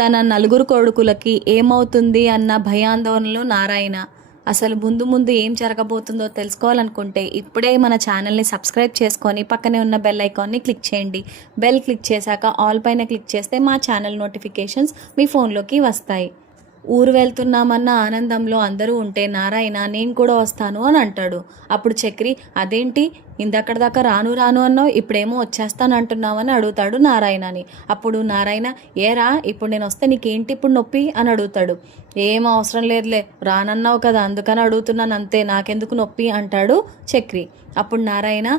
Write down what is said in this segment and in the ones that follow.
తన నలుగురు కొడుకులకి ఏమవుతుంది అన్న భయాందోళనలో నారాయణ. అసలు ముందు ముందు ఏం జరగబోతుందో తెలుసుకోవాలనుకుంటే ఇప్పుడే మన ఛానల్ని సబ్స్క్రైబ్ చేసుకొని పక్కనే ఉన్న బెల్ ఐకాన్ని క్లిక్ చేయండి. బెల్ క్లిక్ చేశాక ఆల్ పైన క్లిక్ చేస్తే మా ఛానల్ నోటిఫికేషన్స్ మీ ఫోన్లోకి వస్తాయి. ఊరు వెళ్తున్నామన్న ఆనందంలో అందరూ ఉంటే నారాయణ నేను కూడా వస్తాను అని అంటాడు. అప్పుడు చక్రి అదేంటి ఇందక్కడ దాకా రాను రాను అన్నావు, ఇప్పుడేమో వచ్చేస్తాను అంటున్నావని అడుగుతాడు నారాయణని. అప్పుడు నారాయణ ఏరా ఇప్పుడు నేను వస్తే నీకేంటి ఇప్పుడు నొప్పి అని అడుగుతాడు. ఏం అవసరం లేదులే రానన్నావు కదా అందుకని అడుగుతున్నాను అంతే, నాకెందుకు నొప్పి అంటాడు చక్రి. అప్పుడు నారాయణ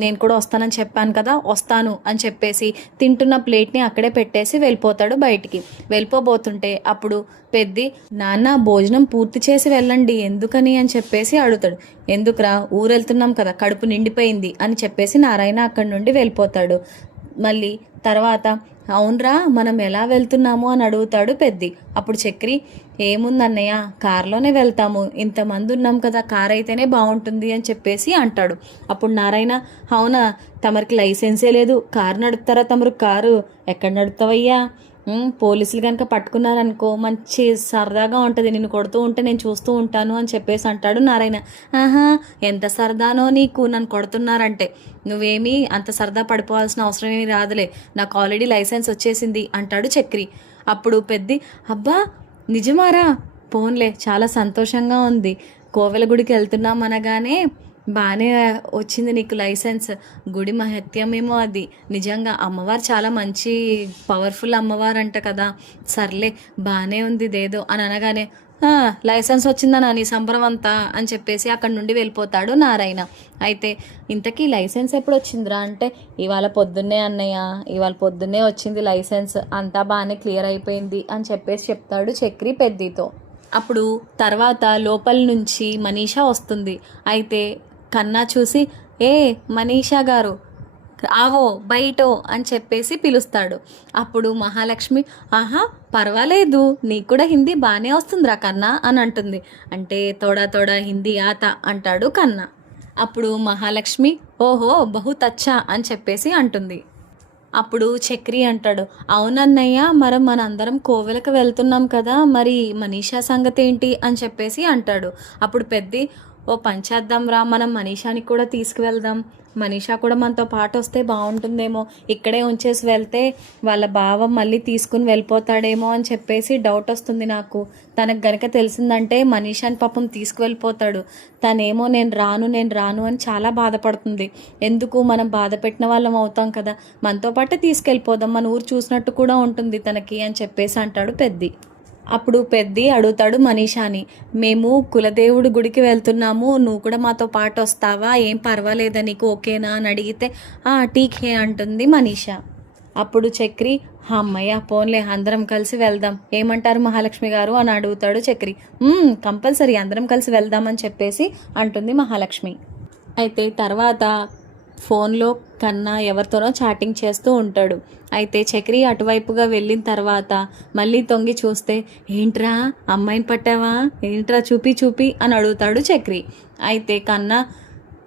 నేను కూడా వస్తానని చెప్పాను కదా వస్తాను అని చెప్పేసి తింటున్న ప్లేట్ని అక్కడే పెట్టేసి వెళ్ళిపోతాడు బయటికి. వెళ్ళిపోబోతుంటే అప్పుడు పెద్ది నాన్న భోజనం పూర్తి చేసి వెళ్ళండి ఎందుకని అని చెప్పేసి అడుగుతాడు. ఎందుకురా ఊరు వెళ్తున్నాం కదా కడుపు నిండిపోయింది అని చెప్పేసి నారాయణ అక్కడి నుండి వెళ్ళిపోతాడు. మళ్ళీ తర్వాత అవునరా మనం ఎలా వెళ్తున్నాము అని అడుగుతాడు పెద్ది. అప్పుడు చక్రి ఏముందన్నయ్య కారులోనే వెళ్తాము, ఇంతమంది ఉన్నాం కదా కార్ అయితేనే బాగుంటుంది అని చెప్పేసి అంటాడు. అప్పుడు నారాయణ అవునా తమరికి లైసెన్సే లేదు కారు నడుపుతారా తమరు, కారు ఎక్కడ నడుపుతావయ్యా, పోలీసులు కనుక పట్టుకున్నారనుకో మంచి సరదాగా ఉంటుంది, నిన్ను కొడుతూ ఉంటే నేను చూస్తూ ఉంటాను అని చెప్పేసి అంటాడు నారాయణ. ఆహా ఎంత సరదానో నీకు నన్ను కొడుతున్నారంటే, నువ్వేమీ అంత సరదా పడిపోవాల్సిన అవసరం ఏమీ రాదులే, నాకు ఆల్రెడీ లైసెన్స్ వచ్చేసింది అంటాడు చక్రి. అప్పుడు పెద్ది అబ్బా నిజమారా, పోన్లే చాలా సంతోషంగా ఉంది, కోవెల గుడికి వెళ్తున్నాం అనగానే బాగానే వచ్చింది నీకు లైసెన్స్, గుడి మహత్యమేమో అది, నిజంగా అమ్మవారు చాలా మంచి పవర్ఫుల్ అమ్మవారు అంట కదా, సర్లే బాగానే ఉంది ఇదేదో అని అనగానే లైసెన్స్ వచ్చిందనా నీ సంబరం అంతా అని చెప్పేసి అక్కడి నుండి వెళ్ళిపోతాడు నారాయణ. అయితే ఇంతకీ లైసెన్స్ ఎప్పుడు వచ్చిందిరా అంటే ఇవాళ పొద్దున్నే అన్నయ్య, ఇవాళ పొద్దున్నే వచ్చింది లైసెన్స్, అంతా బాగానే క్లియర్ అయిపోయింది అని చెప్పేసి చెప్తాడు చక్రి పెద్దితో. అప్పుడు తర్వాత లోపల నుంచి మనీషా వస్తుంది. అయితే కన్నా చూసి ఏ మనీషా గారు ఆవో బయటో అని చెప్పేసి పిలుస్తాడు. అప్పుడు మహాలక్ష్మి ఆహా పర్వాలేదు నీకు కూడా హిందీ బాగానే వస్తుందిరా కన్నా అని అంటుంది. అంటే తోడా తోడా హిందీ ఆత అంటాడు కన్నా. అప్పుడు మహాలక్ష్మి ఓహో బహుత్ అచ్చా అని చెప్పేసి అంటుంది. అప్పుడు చక్రి అంటాడు అవునన్నయ్య మరి మనందరం కోవెలకు వెళ్తున్నాం కదా, మరి మనీషా సంగతి ఏంటి అని చెప్పేసి అంటాడు. అప్పుడు పెద్ది ఓ పంచేద్దాం రా మనం మనీషాని కూడా తీసుకువెళ్దాం, మనీషా కూడా మనతో పాటు వస్తే బాగుంటుందేమో, ఇక్కడే ఉంచేసి వెళ్తే వాళ్ళ బావ మళ్ళీ తీసుకుని వెళ్ళిపోతాడేమో అని చెప్పేసి డౌట్ వస్తుంది నాకు, తనకు గనక తెలిసిందంటే మనీషాని పాపం తీసుకువెళ్ళిపోతాడు, తనేమో నేను రాను అని చాలా బాధపడుతుంది, ఎందుకు మనం బాధ పెట్టిన వాళ్ళం అవుతాం కదా, మనతో పాటే తీసుకెళ్ళిపోదాం మన ఊరు చూసినట్టు కూడా ఉంటుంది తనకి అని చెప్పేసి అంటాడు పెద్ది. అప్పుడు పెద్ది అడుగుతాడు మనీషాని మేము కులదేవుడు గుడికి వెళ్తున్నాము నువ్వు కూడా మాతో పాటు వస్తావా, ఏం పర్వాలేదా నీకు ఓకేనా అని అడిగితే టీకే అంటుంది మనీషా. అప్పుడు చక్రి అమ్మయ్య పోన్లే అందరం కలిసి వెళ్దాం, ఏమంటారు మహాలక్ష్మి గారు అని అడుగుతాడు చక్రి. కంపల్సరీ అందరం కలిసి వెళ్దామని చెప్పేసి అంటుంది మహాలక్ష్మి. అయితే తర్వాత ఫోన్లో కన్నా ఎవరితోనో చాటింగ్ చేస్తూ ఉంటాడు. అయితే చక్రి అటువైపుగా వెళ్ళిన తర్వాత మళ్ళీ తొంగి చూస్తే ఏంట్రా అమ్మాయిని పట్టావా, ఏంట్రా చూపి అని అడుగుతాడు చక్రి. అయితే కన్నా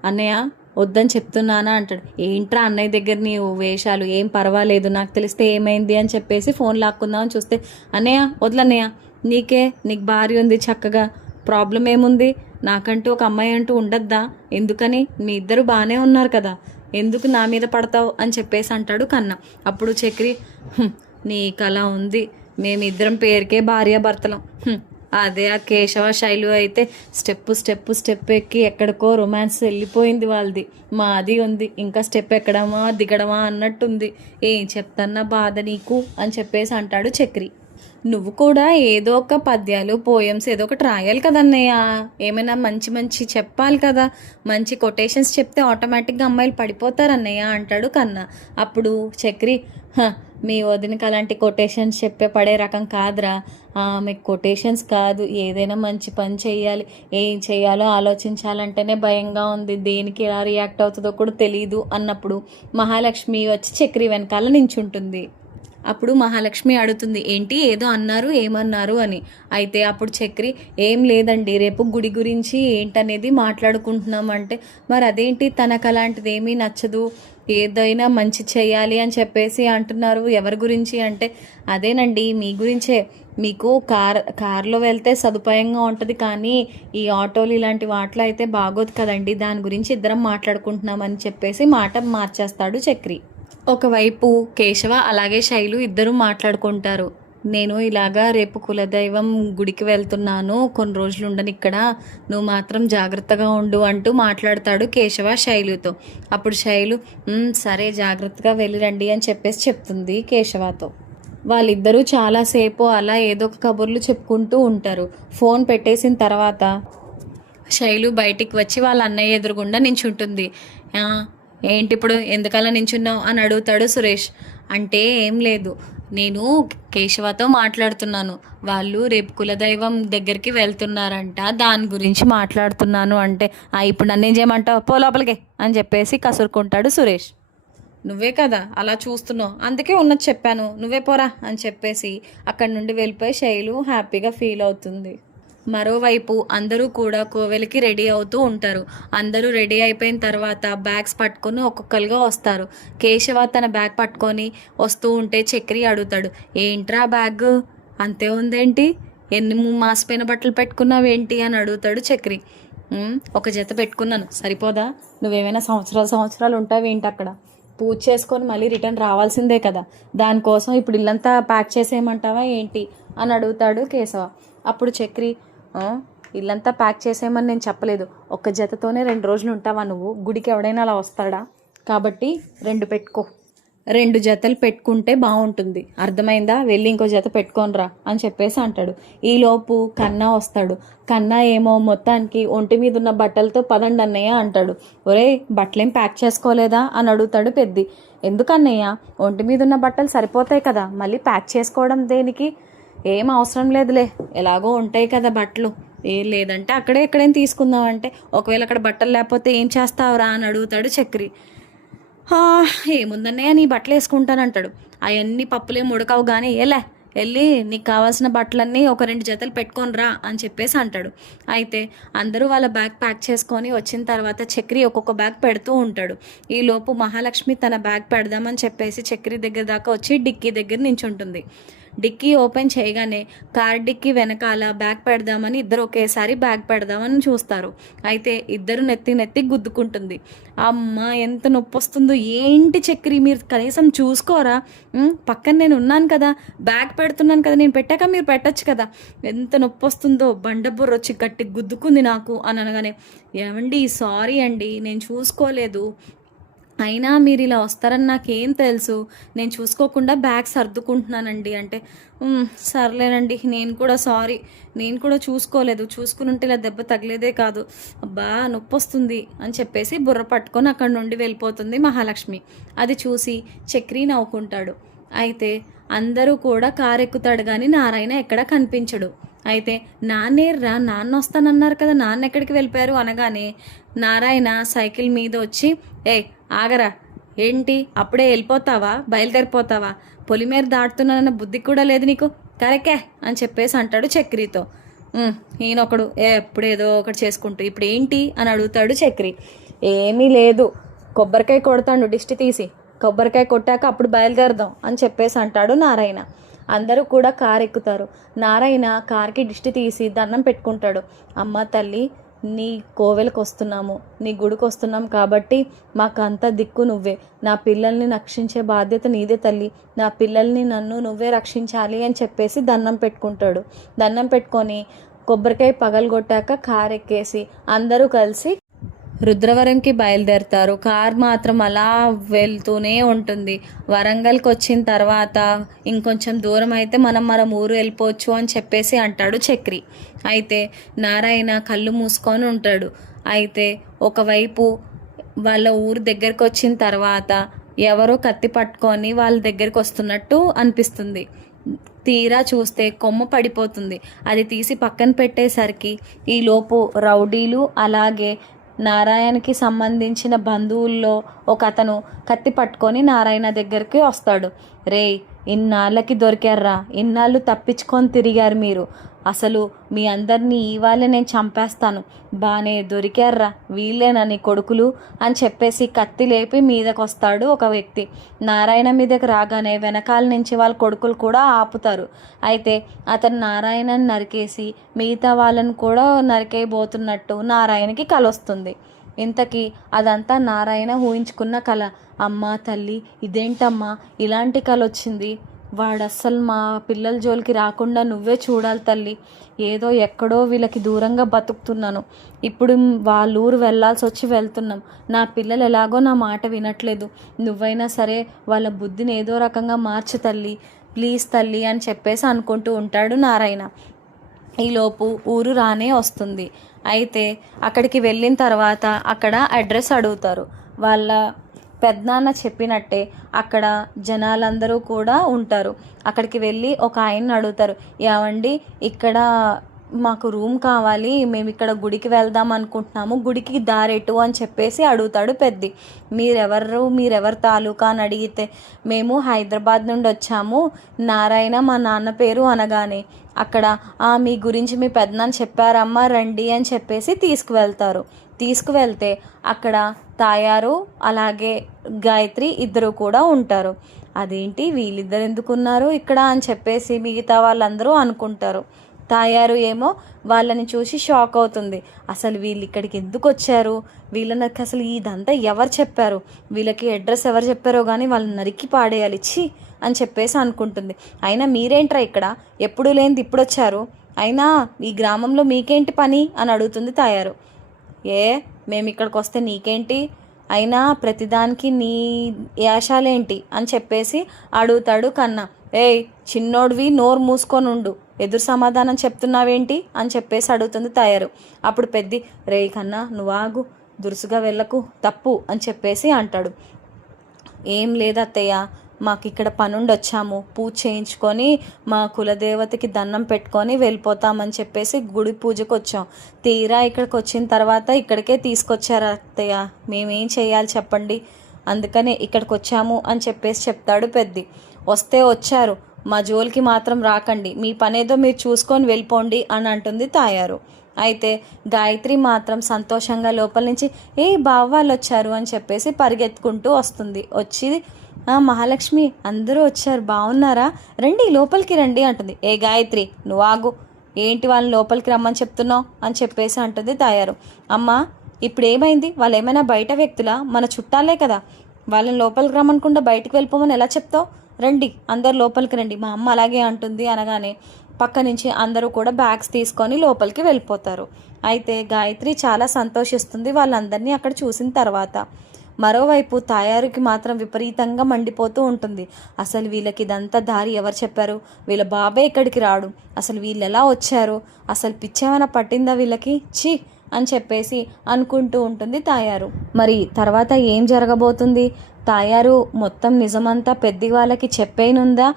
అన్నయ్య వద్దని చెప్తున్నానా అంటాడు. ఏంట్రా అన్నయ్య దగ్గర నీవు వేషాలు, ఏం పర్వాలేదు నాకు తెలిస్తే ఏమైంది అని చెప్పేసి ఫోన్ లాక్కుందామని చూస్తే అన్నయ్య వదలన్నయ్య, నీకు భార్య ఉంది చక్కగా, ప్రాబ్లం ఏముంది, నాకంటూ ఒక అమ్మాయి అంటూ ఉండద్దా, ఎందుకని మీ ఇద్దరు బాగానే ఉన్నారు కదా, ఎందుకు నా మీద పడతావు అని చెప్పేసి అంటాడు కన్నా. అప్పుడు చక్రి నీకు అలా ఉంది, మేమిద్దరం పేరుకే భార్యాభర్తలం, అదే ఆ కేశవ శైలు అయితే స్టెప్ ఎక్కి ఎక్కడికో రొమాన్స్ వెళ్ళిపోయింది వాళ్ళది, మాది ఉంది ఇంకా స్టెప్ ఎక్కడమా దిగడమా అన్నట్టుంది, ఏం చెప్తాన్నా బాధ నీకు అని చెప్పేసి అంటాడు చక్రి. నువ్వు కూడా ఏదో ఒక పద్యాలు పోయమ్స్ ఏదో ఒకటి రాయాలి కదన్నయ్య, ఏమైనా మంచి చెప్పాలి కదా, మంచి కొటేషన్స్ చెప్తే ఆటోమేటిక్గా అమ్మాయిలు పడిపోతారు అన్నయ్య అంటాడు కన్నా. అప్పుడు చక్రి మీ వదినకి అలాంటి కొటేషన్స్ చెప్పే పడే రకం కాదురా, మీకు కొటేషన్స్ కాదు ఏదైనా మంచి పని చేయాలి, ఏం చేయాలో ఆలోచించాలంటేనే భయంగా ఉంది, దేనికి ఎలా రియాక్ట్ అవుతుందో కూడా తెలియదు అన్నప్పుడు మహాలక్ష్మి వచ్చి చక్రి వెనకాల నించుంటుంది. అప్పుడు మహాలక్ష్మి అడుగుతుంది ఏంటి ఏదో అన్నారు ఏమన్నారు అని. అయితే అప్పుడు చక్రి ఏం లేదండి రేపు గుడి గురించి ఏంటనేది మాట్లాడుకుంటున్నామంటే మరి అదేంటి తనకు అలాంటిది ఏమీ నచ్చదు, ఏదైనా మంచి చేయాలి అని చెప్పేసి అంటున్నారు. ఎవరి గురించి అంటే అదేనండి మీ గురించే. మీకు కార్లో వెళ్తే సదుపాయంగా ఉంటుంది, కానీ ఈ ఆటోలు ఇలాంటి వాటిలో అయితే బాగోదు కదండి, దాని గురించి ఇద్దరం మాట్లాడుకుంటున్నామని చెప్పేసి మాట మార్చేస్తాడు చక్రి. ఒకవైపు కేశవ అలాగే శైలు ఇద్దరు మాట్లాడుకుంటారు. నేను ఇలాగా రేపు కులదైవం గుడికి వెళ్తున్నాను, కొన్ని రోజులు ఉండను ఇక్కడ, నువ్వు మాత్రం జాగ్రత్తగా ఉండు అంటూ మాట్లాడతాడు కేశవ శైలుతో. అప్పుడు శైలు సరే జాగ్రత్తగా వెళ్ళిరండి అని చెప్పేసి చెప్తుంది కేశవతో. వాళ్ళిద్దరూ చాలాసేపు అలా ఏదో ఒక కబుర్లు చెప్పుకుంటూ ఉంటారు. ఫోన్ పెట్టేసిన తర్వాత శైలు బయటికి వచ్చి వాళ్ళ అన్నయ్య ఎదురుగుండా నించుంటుంది. ఏంటి ఇప్పుడు ఎందుకలా నించున్నావు అని అడుగుతాడు సురేష్. అంటే ఏం లేదు, నేను కేశవతో మాట్లాడుతున్నాను, వాళ్ళు రేపు కులదైవం దగ్గరికి వెళ్తున్నారంట, దాని గురించి మాట్లాడుతున్నాను అంటే ఇప్పుడు నన్ను ఏం చేయమంటావు, పో లోపలికే అని చెప్పేసి కసురుకుంటాడు సురేష్. నువ్వే కదా అలా చూస్తున్నావు, అందుకే ఉన్నది చెప్పాను, నువ్వే పోరా అని చెప్పేసి అక్కడి నుండి వెళ్ళిపోయి శైలు హ్యాపీగా ఫీల్ అవుతుంది. మరోవైపు అందరూ కూడా కోవెలకి రెడీ అవుతూ ఉంటారు. అందరూ రెడీ అయిపోయిన తర్వాత బ్యాగ్స్ పట్టుకొని ఒక్కొక్కరుగా వస్తారు. కేశవ తన బ్యాగ్ పట్టుకొని వస్తూ ఉంటే చక్రి అడుగుతాడు, ఏంట్రా బ్యాగ్ అంతే ఉందేంటి, ఎన్ని మాసిపోయిన బట్టలు పెట్టుకున్నావేంటి అని అడుగుతాడు చక్రి. ఒక జత పెట్టుకున్నాను సరిపోదా, నువ్వేమైనా సంవత్సరాలు ఉంటావేంటి అక్కడ, పూజ చేసుకొని మళ్ళీ రిటర్న్ రావాల్సిందే కదా, దానికోసం ఇప్పుడు ఇల్లంతా ప్యాక్ చేసేయమంటావా ఏంటి అని అడుగుతాడు కేశవ. అప్పుడు చక్రి, ఇల్లంతా ప్యాక్ చేసేయమని నేను చెప్పలేదు, ఒక్క జతతోనే 2 రోజులు ఉంటావా నువ్వు, గుడికి ఎవడైనా అలా వస్తాడా, కాబట్టి 2 పెట్టుకో, 2 జతలు పెట్టుకుంటే బాగుంటుంది, అర్థమైందా, వెళ్ళి ఇంకో జత పెట్టుకోనరా అని చెప్పేసి అంటాడు. ఈలోపు కన్నా వస్తాడు. కన్నా ఏమో మొత్తానికి ఒంటి మీద ఉన్న బట్టలతో పదండి అన్నయ్య అంటాడు. ఒరే బట్టలేం ప్యాక్ చేసుకోలేదా అని అడుగుతాడు పెద్ది. ఎందుకన్నయ్య, ఒంటి మీద ఉన్న బట్టలు సరిపోతాయి కదా, మళ్ళీ ప్యాక్ చేసుకోవడం దేనికి, ఏం అవసరం లేదులే, ఎలాగో ఉంటాయి కదా బట్టలు, లేదంటే ఎక్కడేం తీసుకుందాం అంటే, ఒకవేళ అక్కడ బట్టలు లేకపోతే ఏం చేస్తావురా అని అడుగుతాడు చక్రి. ఏముందన్నయ్య నీ బట్టలు వేసుకుంటానంటాడు. అవన్నీ పప్పులేం ఉడకవు కానీ వెళ్ళి నీకు కావాల్సిన బట్టలన్నీ ఒక 2 జతలు పెట్టుకొని రా అని చెప్పేసి అంటాడు. అయితే అందరూ వాళ్ళ బ్యాగ్ ప్యాక్ చేసుకొని వచ్చిన తర్వాత చక్రి ఒక్కొక్క బ్యాగ్ పెడుతూ ఉంటాడు. ఈలోపు మహాలక్ష్మి తన బ్యాగ్ పెడదామని చెప్పేసి చక్రి దగ్గర దాకా వచ్చి డిక్కీ దగ్గర నించుంటుంది. డిక్కీ ఓపెన్ చేయగానే కార్ డిక్కీ వెనకాల బ్యాగ్ పెడదామని ఇద్దరు ఒకేసారి బ్యాగ్ పెడదామని చూస్తారు. అయితే ఇద్దరు నెత్తి గుద్దుకుంటుంది. అమ్మ ఎంత నొప్పి వస్తుందో, ఏంటి చక్రి మీరు కనీసం చూసుకోరా, పక్కన నేను ఉన్నాను కదా, బ్యాగ్ పెడుతున్నాను కదా, నేను పెట్టాక మీరు పెట్టచ్చు కదా, ఎంత నొప్పి వస్తుందో, బండబుర్ర వచ్చి గట్టి గుద్దుకుంది నాకు అని అనగానే, ఏమండి సారీ అండి నేను చూసుకోలేదు, అయినా మీరు ఇలా వస్తారని నాకేం తెలుసు, నేను చూసుకోకుండా బ్యాగ్ సర్దుకుంటున్నానండి అంటే, సర్లేనండి నేను కూడా సారీ, నేను కూడా చూసుకోలేదు, చూసుకుని ఉంటే ఇలా దెబ్బ తగిలేదే కాదు, అబ్బా నొప్పి వస్తుంది అని చెప్పేసి బుర్ర పట్టుకొని అక్కడి నుండి వెళ్ళిపోతుంది మహాలక్ష్మి. అది చూసి చక్రి నవ్వుకుంటాడు. అయితే అందరూ కూడా కారు ఎక్కుతాడు కానీ నారాయణ ఎక్కడా కనిపించడు. అయితే నాన్న వస్తానన్నారు కదా, నాన్న ఎక్కడికి వెళ్ళిపోయారు అనగానే నారాయణ సైకిల్ మీద వచ్చి, ఆగరా ఏంటి అప్పుడే వెళ్ళిపోతావా, బయలుదేరిపోతావా, పొలిమేర దాటుతున్నానన్న బుద్ధి కూడా లేదు నీకు, కరెక్టే అని చెప్పేసి అంటాడు చక్రితో. ఈయనొకడు ఎప్పుడేదో ఒకటి చేసుకుంటూ ఇప్పుడు ఏంటి అని అడుగుతాడు చక్రి. ఏమీ లేదు, కొబ్బరికాయ కొడతాడు దిష్టి తీసి, కొబ్బరికాయ కొట్టాక అప్పుడు బయలుదేరదాం అని చెప్పేసి అంటాడు నారాయణ. అందరూ కూడా కారు ఎక్కుతారు. నారాయణ కార్కి దిష్టి తీసి దండం పెట్టుకుంటాడు. అమ్మ తల్లి, నీ కోవెలకు వస్తున్నాము, నీ గుడికి వస్తున్నాం కాబట్టి మాకంతా దిక్కు నువ్వే, నా పిల్లల్ని రక్షించే బాధ్యత నీదే తల్లి, నా పిల్లల్ని నన్ను నువ్వే రక్షించాలి అని చెప్పేసి దండం పెట్టుకుంటాడు. దండం పెట్టుకొని కొబ్బరికాయ పగలగొట్టాక కారు ఎక్కేసి అందరూ కలిసి రుద్రవరంకి బయలుదేరుతారు. కార్ మాత్రం అలా వెళ్తూనే ఉంటుంది. వరంగల్కి వచ్చిన తర్వాత ఇంకొంచెం దూరం అయితే మన ఊరు వెళ్ళిపోవచ్చు అని చెప్పేసి అంటాడు చక్రి. అయితే నారాయణ కళ్ళు మూసుకొని ఉంటాడు. అయితే ఒకవైపు వాళ్ళ ఊరు దగ్గరికి వచ్చిన తర్వాత ఎవరో కత్తి పట్టుకొని వాళ్ళ దగ్గరికి వస్తున్నట్టు అనిపిస్తుంది. తీరా చూస్తే కొమ్మ పడిపోతుంది. అది తీసి పక్కన పెట్టేసరికి ఈలోపు రౌడీలు అలాగే నారాయణకి సంబంధించిన బంధువుల్లో ఒక అతను కత్తి పట్టుకొని నారాయణ దగ్గరికి వస్తాడు. రే ఇన్నాళ్ళకి దొరికారా, ఇన్నాళ్ళు తప్పించుకొని తిరిగారు మీరు, అసలు మీ అందరినీ ఇవాళే నేను చంపేస్తాను, బాగానే దొరికారా వీళ్ళేనా నీ కొడుకులు అని చెప్పేసి కత్తి లేపి మీదకి వస్తాడు ఒక వ్యక్తి. నారాయణ మీదకి రాగానే వెనకాల నుంచి వాళ్ళ కొడుకులు కూడా ఆపుతారు. అయితే అతను నారాయణని నరికేసి మిగతా వాళ్ళని కూడా నరికేయబోతున్నట్టు నారాయణకి కల వస్తుంది. ఇంతకీ అదంతా నారాయణ ఊహించుకున్న కళ. అమ్మా తల్లి, ఇదేంటమ్మా ఇలాంటి కళ వచ్చింది, వాడు అస్సలు మా పిల్లల జోలికి రాకుండా నువ్వే చూడాలి తల్లి, ఏదో ఎక్కడో వీళ్ళకి దూరంగా బతుకుతున్నాను, ఇప్పుడు వాళ్ళ ఊరు వెళ్ళాల్సి వెళ్తున్నాం, నా పిల్లలు ఎలాగో నా మాట వినట్లేదు, నువ్వైనా సరే వాళ్ళ బుద్ధిని ఏదో రకంగా మార్చు తల్లి, ప్లీజ్ తల్లి అని చెప్పేసి అనుకుంటూ ఉంటాడు నారాయణ. ఈలోపు ఊరు రానే వస్తుంది. అయితే అక్కడికి వెళ్ళిన తర్వాత అక్కడ అడ్రస్ అడుగుతారు. వాళ్ళ పెద్దనాన్న చెప్పినట్టే అక్కడ జనాలందరూ కూడా ఉంటారు. అక్కడికి వెళ్ళి ఒక ఆయన్ని అడుగుతారు, ఏమండి ఇక్కడ మాకు రూమ్ కావాలి, మేము ఇక్కడ గుడికి వెళ్దాం అనుకుంటున్నాము, గుడికి దారెటు అని చెప్పేసి అడుగుతాడు పెద్ది. మీరెవరు తాలూకా అని అడిగితే మేము హైదరాబాద్ నుండి వచ్చాము, నారాయణ మా నాన్న పేరు అనగానే అక్కడ మీ గురించి మీ పెద్దనాన్న చెప్పారమ్మా రండి అని చెప్పేసి తీసుకువెళ్తే అక్కడ తాయారు అలాగే గాయత్రి ఇద్దరు కూడా ఉంటారు. అదేంటి వీళ్ళిద్దరు ఎందుకున్నారు ఇక్కడ అని చెప్పేసి మిగతా వాళ్ళందరూ అనుకుంటారు. తాయారు ఏమో వాళ్ళని చూసి షాక్ అవుతుంది. అసలు వీళ్ళు ఇక్కడికి ఎందుకు వచ్చారు, వీళ్ళకి అసలు ఇదంతా ఎవరు చెప్పారు, వీళ్ళకి అడ్రస్ ఎవరు చెప్పారో కానీ వాళ్ళని నరికి పాడేయాలి ఛీ అని చెప్పేసి అనుకుంటుంది. అయినా మీరేంట్రా ఇక్కడ, ఎప్పుడు లేనిది ఇప్పుడు వచ్చారు, అయినా ఈ గ్రామంలో మీకేంటి పని అని అడుగుతుంది తాయారు. మేము ఇక్కడికి వస్తే నీకేంటి, అయినా ప్రతిదానికి నీ యాశాలేంటి అని చెప్పేసి అడుగుతాడు కన్నా. చిన్నోడివి నోరు మూసుకొని ఉండు, ఎదురు సమాధానం చెప్తున్నావేంటి అని చెప్పేసి అడుగుతుంది తాయారు. అప్పుడు పెద్ది కన్నా నువ్వు ఆగు, దురుసుగా వెళ్ళకు, తప్పు అని చెప్పేసి అంటాడు. ఏం లేదత్తయ్య, మాకు ఇక్కడ పనుండి వచ్చాము, పూజ చేయించుకొని మా కులదేవతకి దండం పెట్టుకొని వెళ్ళిపోతామని చెప్పేసి గుడి పూజకు వచ్చాం, తీరా ఇక్కడికి వచ్చిన తర్వాత ఇక్కడికే తీసుకొచ్చారు అత్తయ్య, మేమేం చేయాలి చెప్పండి, అందుకనే ఇక్కడికి వచ్చాము అని చెప్పేసి చెప్తాడు పెద్ది. వస్తే వచ్చారు, మా జోలికి మాత్రం రాకండి, మీ పనేదో మీరు చూసుకొని వెళ్ళిపోండి అని అంటుంది తాయారు. అయితే గాయత్రి మాత్రం సంతోషంగా లోపల నుంచి బావ వాళ్ళు వచ్చారు అని చెప్పేసి పరిగెత్తుకుంటూ వస్తుంది. వచ్చి మహాలక్ష్మి అందరూ వచ్చారు, బాగున్నారా, రండి లోపలికి రండి అంటుంది. గాయత్రి నువ్వు ఆగు, ఏంటి వాళ్ళని లోపలికి రమ్మని చెప్తున్నావు అని చెప్పేసి అంటుంది తాయారు. అమ్మ ఇప్పుడు ఏమైంది, వాళ్ళు ఏమైనా బయట వ్యక్తులా, మన చుట్టాలే కదా, వాళ్ళని లోపలికి రమ్మనుకుంటా బయటికి వెళ్ళిపోమని ఎలా చెప్తావు, రండి అందరు లోపలికి రండి, మా అమ్మ అలాగే అంటుంది అనగానే పక్క నుంచి అందరూ కూడా బ్యాగ్స్ తీసుకొని లోపలికి వెళ్ళిపోతారు. అయితే గాయత్రి చాలా సంతోషిస్తుంది వాళ్ళందరినీ అక్కడ చూసిన తర్వాత. మరోవైపు తాయారుకి మాత్రం విపరీతంగా మండిపోతూ ఉంటుంది. అసలు వీళ్ళకి ఇదంతా దారి ఎవరు చెప్పారు, వీళ్ళ బాబాయ్ ఇక్కడికి రాడు, అసలు వీళ్ళు ఎలా వచ్చారు, అసలు పిచ్చేమైనా పట్టిందా వీళ్ళకి, ఛీ అని చెప్పేసి అనుకుంటూ ఉంటుంది తాయారు. మరి తర్వాత ఏం జరగబోతుంది, తాయారు మొత్తం నిజమంతా పెద్ద వాళ్ళకి చెప్పేనుందా,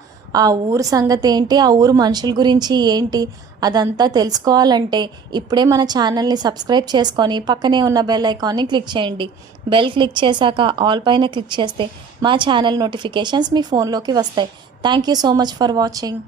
ఆ ఊరు సంగతి ఏంటి, ఆ ఊరు మనుషుల గురించి ఏంటి, అదంతా తెలుసుకోవాలంటే ఇప్పుడే మన ఛానల్ని సబ్స్క్రైబ్ చేసుకొని పక్కనే ఉన్న బెల్ ఐకాన్ని క్లిక్ చేయండి. బెల్ క్లిక్ చేశాక ఆల్ పైన క్లిక్ చేస్తే మా ఛానల్ నోటిఫికేషన్స్ మీ ఫోన్లోకి వస్తాయి. Thank you so much for watching.